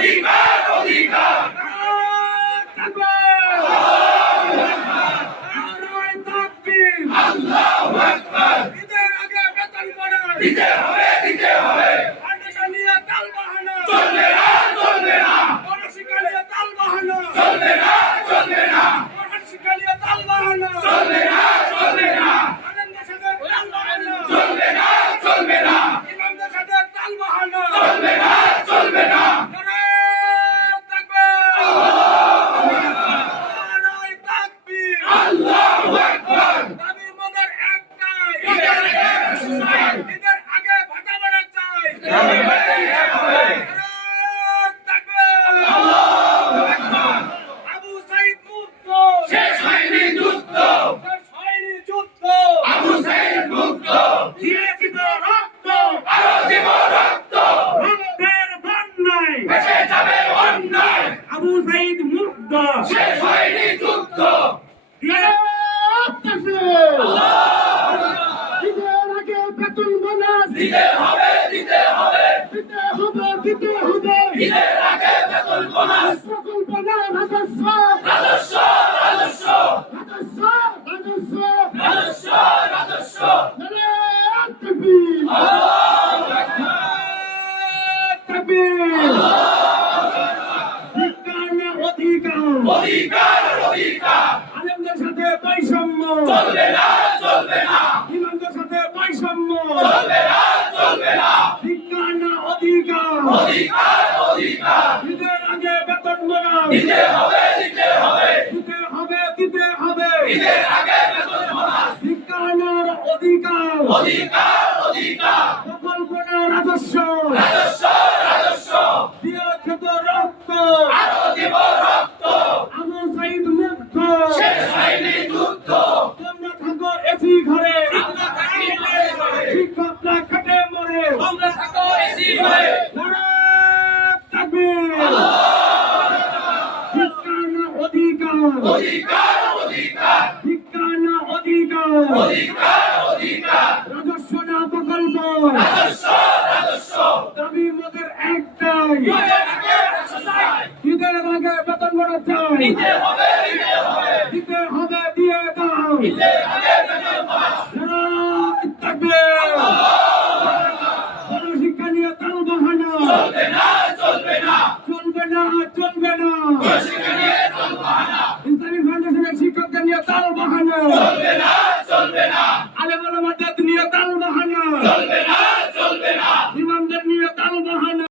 অধিকার অধিকার আল্লাহু আকবার দিতে হবে দিতে হবে চলবে না চলবে না চলবে না চলবে না চলবে না চলবে না চলবে না চলবে না চলবে না চলবে না আল্লাহু আকবার আবু সাইদ মুক্ত শেষ হয়নি যুদ্ধ আবু সাইদ মুক্ত দিয়েছি তো রক্ত আরো দিব রক্ত রক্তের বন্যায় ভেসে যাবে অন্যায় আবু সাইদ মুক্ত শেষ হয়নি যুদ্ধ দিতে হবে দিতে হবে ঈদের আগে বেতন বোনাস রাজস্ব রাজস্ব রাজস্ব রাজস্ব আল্লাহু আকবার অধিকার অধিকার আলেমদের সাথে বৈষম্য চলবে না চলবে না ইমামদের সাথে বৈষম্য চলবে না চলবে না বিজ্ঞান না অধিকার অধিকার অধিকার ঈদের আগে বেতন বোনাস দিতে হবে দিতে হবে দিতে হবে ঈদের আগে বেতন বোনাস বিজ্ঞানের অধিকার অধিকার অধিকার প্রকল্প না রাজস্ব রাজস্ব রাজস্ব দিয়েছে তো রক্ত আরো দিব রক্ত আবু সাইদ মুক্ত শেষ হয়নি যুদ্ধ তোমরা থাকো এসি ঘরে আমরা থাকি ঘরে ঘরে শিক্ষকরা খেটে মরে তোমরা থাকো এসি ঘরে নারায়ে তাকবীর বিজ্ঞান অধিকার অধিকার অধিকার বিজ্ঞান অধিকার অধিকার অধিকার রাজস্ব না প্রকল্প রাজস্ব রাজস্ব দাবি মোদের একটাই ঈদের আগে রাজস্ব ঈদের আগে বেতন বোনাস চাই দিতে হবে দিতে হবে দিতে হবে দিয়ে দাও ঈদের আগে বেতন বোনাস নারায়ে তাকবীর গণশিক্ষা নিয়ে তাল বাহানা চলবে না চলবে না চলবে না শিক্ষা নিয়ে চল বাহানা ইসলামী ফাউন্ডেশনের শিক্ষকদের নিয়ে তাল বাহানা চলবে না চলবে না আলেম ওলামাদের নিয়ে তাল বাহানা চলবে না